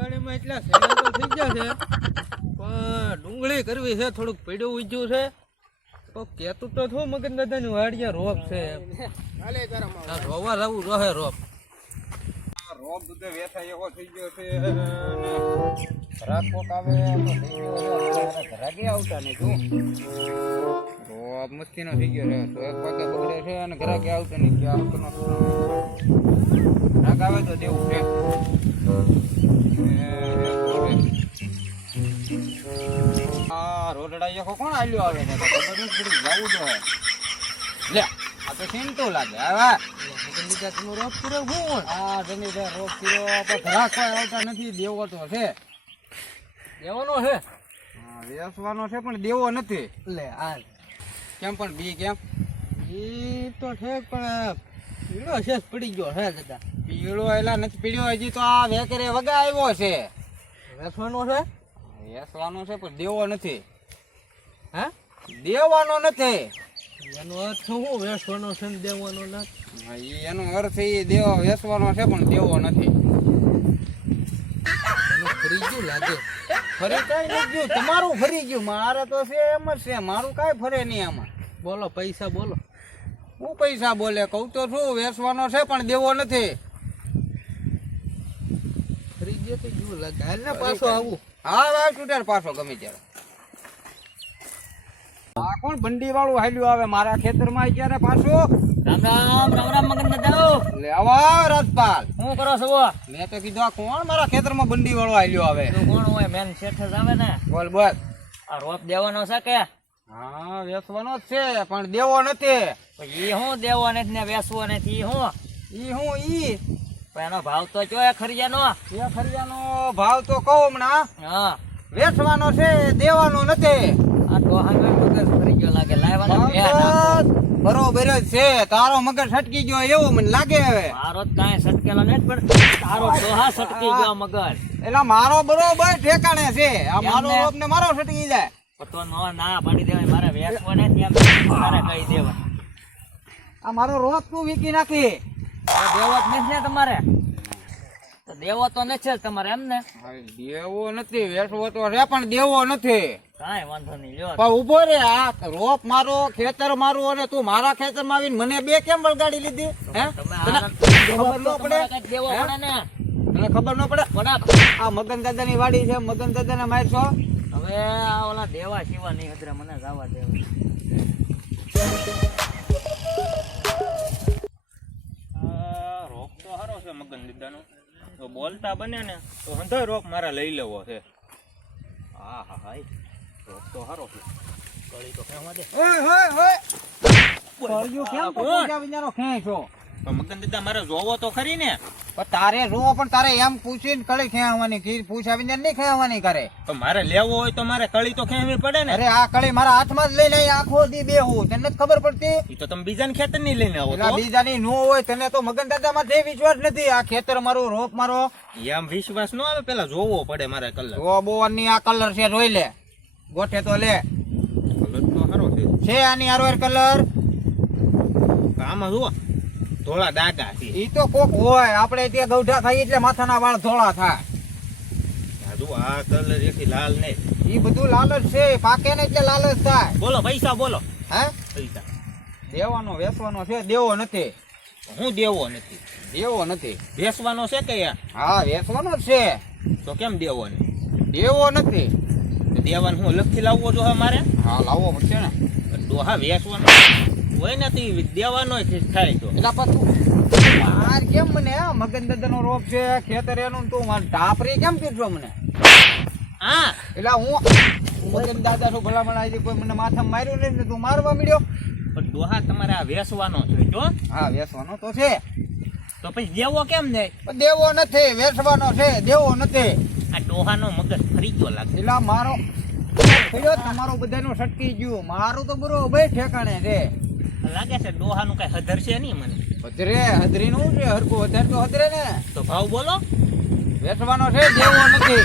એટલા તો થઈ ગયા છે. પણ ડુંગળી કરવી છે થોડુંક પીડું ઉજ્યું છે. તો કેતું તો થયું મગન દાદાની વાડિયા રોપ છે. રોવા રવું રહે રોપ. રોપ બધે વેચાય એવો થઈ ગયો છે. રાખોટ આવે ઘરાકી આવતા નહીં જો રોપ મસ્તીનો થઈ ગયો છે. તો એક પાકે બગડે છે અને ઘરાકી આવતા નહીં. રાગ આવે તો દેવું છે. આ રોડડા કોણ આલ્યો આવે તો પડી તો હે લે આ તો સિંટુ લાગે. હવે રોપ કર્યો હું આ જમી છે રોગ કીડો પણ ઘરાક કોઈ આવતા નથી દેવો તો છે. લેવાનો છે? હા, છે પણ દેવો નથી. લે આ કેમ પણ બી કેમ? એ તો છે પણ પીળો છે પડી ગયો હે દાદા પીળો એલા નથી. પીળ્યો હજી તો આ વેકરે વગા આવ્યો છે. વેસવાનો છે? વેસવાનો છે પણ દેવો નથી. હે? દેવાનો નથી. એનો અર્થ શું? વેસવાનો છે ને દેવાનો નથી એનો અર્થ એ દેવો વેસવાનો છે પણ દેવો નથી. ફરી ગયું લાગે. ફરી કઈ નથી ગયું. તમારું ફરી ગયું. મારે તો છે એમ જ છે. મારું કાંઈ ફરે નહીં આમાં બોલો પૈસા બોલો. હું પૈસા બોલે? કહું તો શું વેસવાનો છે પણ દેવો નથી. ફરી તો ગયું લાગે ને પાછો આવું. હા ભાઈ તૂટેર પાછો ગમે ત્યારે. આ કોણ બંડી વાળું હાલ્યું આવે મારા ખેતરમાં અત્યારે પાછું? રામ રામ રામ રામ મગન દાદા. લે આવા રાજપાલ. શું કરો છો મેં તો કીધું આ કોણ મારા ખેતરમાં બંડી વાળો હાલ્યો આવે? તું કોણ હોય મેન શેઠ જ આવે ને. બોલ બોલ. આ રોપ દેવાનો છે કે? હા વેચવાનો જ છે પણ દેવો નથી. એ હું દેવો નથી ને વેચવો નથી ઈ હું? ઈ હું ઈ. પણ એનો ભાવ તો ચોય ખરીજાનો એ ખરિયાનો ભાવ તો કહો હમણાં. હા. વેચવાનો છે દેવાનો નથી. આ ડોહાનો મગજ ફરી ગયો લાગે લાવવાના તો બરોબર જ છે. તારો મગજ છટકી ગયો એવું મને લાગે હવે. મારો જ કાંઈ સટકેલો નથી પણ તારો ડોહા સટકી ગયો મગજ. એટલે મારો બરોબર ઠેકાણે છે. આ મારો રોપ ને મારો છટકી જાય. તો નો ના પાડી દેવાય મારે વેચવો નથી એમ મારે કહી દેવાય. આ મારો રોપ તું વીકી નાખી. તો દેવો જ નથી ને તમારે? તો દેવો તો નથી તમારે એમ ને દેવો નથી વેચવો તો રે પણ દેવો નથી. કાંઈ વાંધો નહીં લ્યો. પણ ઊભો રે આ રોપ મારો ખેતર મારું અને તું મારા ખેતરમાં આવીને મને બે કેમ વળગાડી લીધી? હે? ખબર ન પડે? દેવો પડે ને? તને ખબર ન પડે? પડે આ મગન દાદા ની વાડી છે મગન દાદા ને મારશો હવે આ ઓલા દેવા સિવા નહીં મને જવા દેવા. છે તો બોલતા બને ને તો હંધો રોક મારે લઈ લેવો છે. હા હા હા રોક તો સારો છે. કળી તો ખેવા દે. ઓય હોય હોય કેમ તો કોણ? પૂજા વિનાનો ખેંચો? મગન દાદા મારે જોવો તો ખરી ને. તારે જોવો પણ તારે એમ પૂછીને કળી ખેવાની કીર પૂછા નહીં ખેવાની કરે તો મારે લેવો હોય તો મારે કળી તો ખેવી પડે ને. અરે આ કળી મારા હાથમાં જ લઈને અહીં આખો દી બેહું તને નથી ખબર પડતી? તો તમે બીજાને ખેતરની લઈને આવો બીજાની નો હોય તને તો મગન દાદા માં જે વિશ્વાસ નથી. આ ખેતર મારું રોપ મારો. એમ વિશ્વાસ ન આવે પેલા જોવો પડે મારે કલર. જો બોવનની આ કલર છે જોઈ લે. ગોઠે તો લે. કલર તો સારો છે. છે આની હારવાર કલર? આમાં જુઓ. ધોળા ડાગા છે. ઈ તો કોક હોય આપણે ત્યાં ગૌઢા ખાઈ એટલે માથાના વાળ ધોળા થાય. આ આ કલર એથી લાલ નહીં ઈ બધું લાલ જ છે પાકે ને એટલે લાલ જ થાય. બોલો પૈસા બોલો. હે? પૈસા. દેવાનો વેસવાનો છે દેવો નથી. હું દેવો નથી? દેવો નથી. વેસવાનો છે કે હા વેસવાનો જ છે. તો કેમ દેવો નહીં દેવો નથી. તો દેવાનું હું અલગથી લાવવો જો મારે? હા લાવવો પડશે ને. ડોહા વેચવાનો. હોય નથી દેવાનો થાય તો. એટલે પાછું માર કેમ મને? મગન દાદાનો રોપ છે ખેતર એનું તું માર ઢાપરી કેમ કીધો મને? હા. એટલે હું મગન દાદા નું ભલામણ આવી કોઈ મને માથા માર્યું નહીં ને તું મારવા મળ્યો પણ ડોહા તમારે આ વેસવાનો છે તો હા વેસવાનો તો છે. તો પછી દેવો કેમ નહીં પણ દેવો નથી વેસવાનો છે દેવો નથી. આ ડોહાનો મગજ ફરી ગયો લાગે. એટલે મારો તમારો બધાનો સટકી ગયું. મારું તો બરોબર ઠેકાણે છે. લાગે છે ડોહાનું કઈ હદર છે નહીં મને. હદરે હદરી નું છે હરકું વધારે તો હદરે ને. તો ભાવ બોલો. વેચવાનો છે દેવો નથી.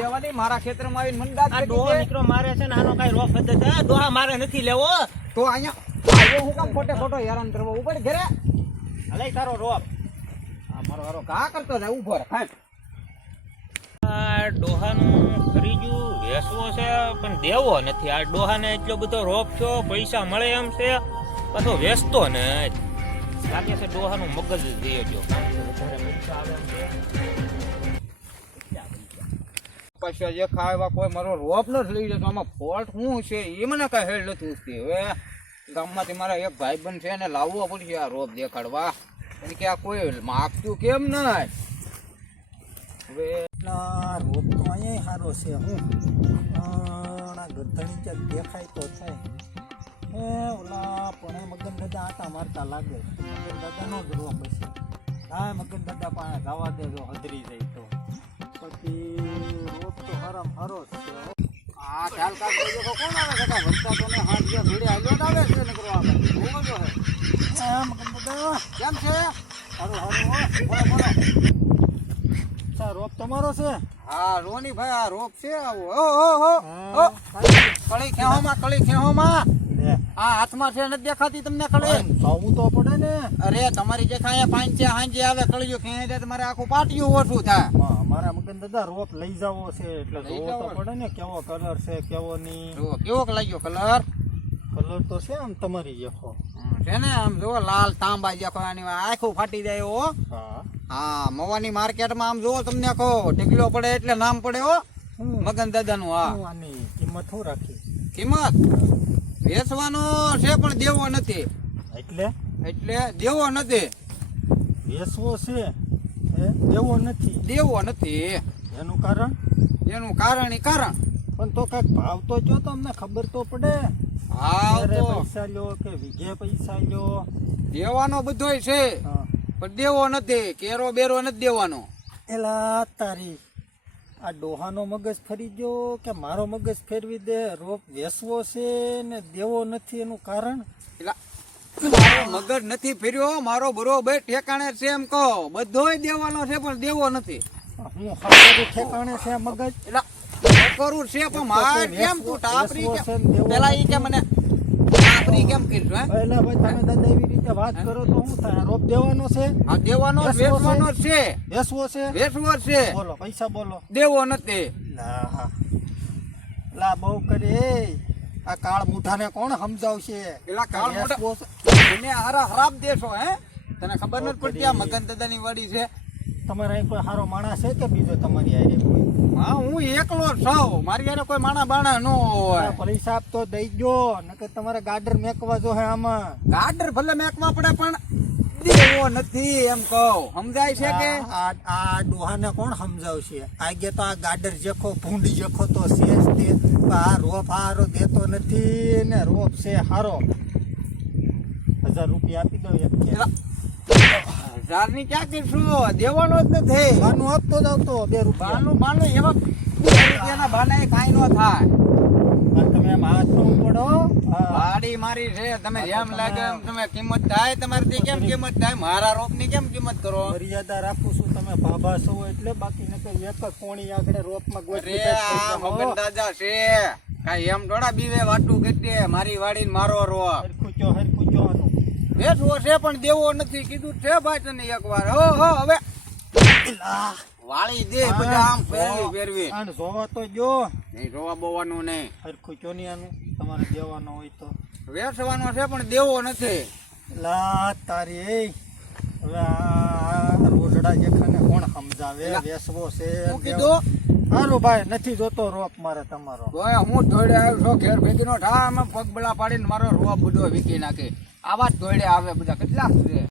દેવાની મારા ખેતરમાં આવીને મને દાંત ડોહો. નીકળો મારે છે ને આનો કઈ રોફ હધર ડોહા મારે નથી લેવો. તો અહીંયા આવ્યો હું કામ ખોટે ખોટો હેરાન કરવો ઉપર ઘરે? હલે તારો આ મારો હારો કા કરતો જાય ઊભો રહે. આ ડોહાનું ખરીજું વેસવો છે, પણ દેવો નથી. આ ડોહાને એટલો બધો રોપ છો, પૈસા મળે એમ છે, પાછો વેચતો ને લાગે છે ડોહાનું મગજ જ દઈ ગયો. કારણ પૈસા આવે એમ છે પૈસા જે ખાવા કોઈ મારો રોપ નથી લઈ જતો આમાં ફોલ્ટ શું છે? એ મને કઈ હેડ નથી ઉઠતી હવે ગામમાંથી મારા એક ભાઈબંધ છે, એને લાવવો પડશે આ રોપ દેખાડવા. કે આ કોઈ માગતું કેમ નહીં? હવે ના રોપ તો અહીંયા સારો છે હું. પણ આ ગધણી ક્યાંક દેખાય તો છે એ ઓલા પણ મગન દાદા આટા મારતા લાગે. મગન દાદાનો જ રોપ હશે હા મગન દાદા પાસે જવા દેજો હદરી જાય તો. પછી રોપ તો હરમ હરો છે આ ખ્યાલ કાઢો દેજો કોણ આવે છે? વરસાદ તો ને હાથ જે ભીડે હાલ્યો જ આવે છે નકરો આ બાજુ. જોવો જો હે. દાદા. કેમ છે? હારું હારું હો. બોલો બોલો. અચ્છા રોપ તમારો છે? હા રોની ભાઈ આ રોપ છે આવો. ઓ ઓ ઓ કળી ખેહોમાં કળી ખેહોમાં. લે. આ હાથમાં છે નથી દેખાતી તમને કળી? પણ તો પડે ને. અરે તમારી જે ખાયા પાંચ છે હાંજે આવે કળીઓ ખેંચે એટલે તમારે આખું પાટિયું ઓછું થાય. મારા મગન દાદા રોપ લઈ જાવો છે એટલે જોવો તો પડે ને કેવો કલર છે કેવો જુઓ કેવો લાગ્યો કલર? કલર તો છે આમ તમારી જેખો છે ને આમ જો લાલ તાંબા જેખો આની આખું ફાટી જાય હો હા. હા મવાની માર્કેટમાં આમ જોવો તમને કહો ઢીકલો પડે એટલે નામ પડે હો. મગન દાદાનું હા. આની કિંમત શું રાખી? કિંમત? વેચવાનો છે પણ દેવો નથી. એટલે? એટલે દેવો નથી. વેચવો છે? એ દેવો નથી. દેવો નથી. એનું કારણ? એનું કારણ એ કારણ. પણ તો કંઈક ભાવ તો જો તો અમને ખબર તો પડે. ભાવ તો. પૈસા લ્યો કે વીઘે પૈસા લ્યો? દેવાનો બધોય છે. હા. પણ દેવો નથી કેરો બેરો નથી દેવાનો. એલા તારી આ ડોહાનો મગજ ફરી ગયો કે મારો મગજ ફેરવી દે? રોપ વેસવો છે ને દેવો નથી એનું કારણ? એલા, મારો મગજ નથી ફેર્યો મારો બરોબર ઠેકાણે છે એમ કહો. બધોય દેવાનો છે પણ દેવો નથી. હું હારું ઠેકાણે છે મગજ? એલા, કરું છે પણ મારે કેમ તું ટાપરી પેલા ઈ કે મને કેમ કીધું હે? એટલે ભાઈ તમે દાદા એવી રીતે વાત કરો તો શું થાય? રોપ દેવાનો છે? આ દેવાનો? વેચવાનો છે? વેચવો છે. વેચવો છે? બોલો પૈસા બોલો. દેવો નથી લા લા બહુ કરે. આ કાળ મુઠાને કોણ સમજાવશે? એલા કાળ વેચવો એને હારા હરાબ દેશો હે? તને ખબર નથી પડતી આ મગન દાદાની વાડી છે? તમારે અહીં કોઈ સારો માણસ છે કે બીજો તમારી હારે કોઈ? હા હું એકલો જ છું. મારી હારે કોઈ માણા બાણા ન હોય. પૈસા તો દઈ ગયો. નકર તમારે ગાડર મેકવા જો હે આમાં. ગાડર ભલે મેકવા પડે પણ દેવો નથી એમ કહું. સમજાય છે કે? આ આ ડોહાને કોણ સમજાવશે? આગે તો આ ગાડર જેખો ભૂંડ જેખો તો છે તે. આ રોપ હારો દેતો નથી ને રોપ છે હારો. હજાર રૂપિયા આપી દો એક કે હજારની ક્યાં કરશું દેવાનો જ નથી. બાનું આપતો જ આવતો બે રૂપિયા. બાનું બાનું એવા બે રૂપિયાના બાના કાંઈ ન થાય. તમે હાથ ન પડો વાડી મારી છે તમે જેમ લાગે એમ તમે કિંમત થાય તમારી કેમ કિંમત થાય? મારા રોપની કેમ કિંમત કરો? મર્યાદા રાખું છું તમે ભાભા છો એટલે બાકી નકર એક જ કોણી આગળ રોપમાં ગોઠવી આ મગન દાદા છે. કાંઈ એમ થોડા બીવે વાટું કરી મારી વાડી મારો રોપ. હરખું ચો હરખું ચો બેસવો છે પણ દેવો નથી. કીધું છે ભાઈ તને એકવાર. હો હો હવે. વાળી દે બધા આમ ફેરવી ફેરવી. અને જોવા તો જો. નહીં જોવા બોવાનું નહીં. હરખું ચો ની આનું તમારે દેવાનો હોય તો. વેચવાનો છે પણ દેવો નથી. લા તારી એ. હવે આ રોજડા જેખાને કોણ સમજાવે. વેસવો છે શું કીધું સારું ભાઈ, નથી જોતો રોપ મારે તમારો. તોય હું ધોડે આવ્યો છો, ઘેર ભેગી નો ઠામાં પગ બળા પાડીને મારો રોપ બધો વીકી નાખે. આવા જ ધોડે આવે બધા. કેટલા છે?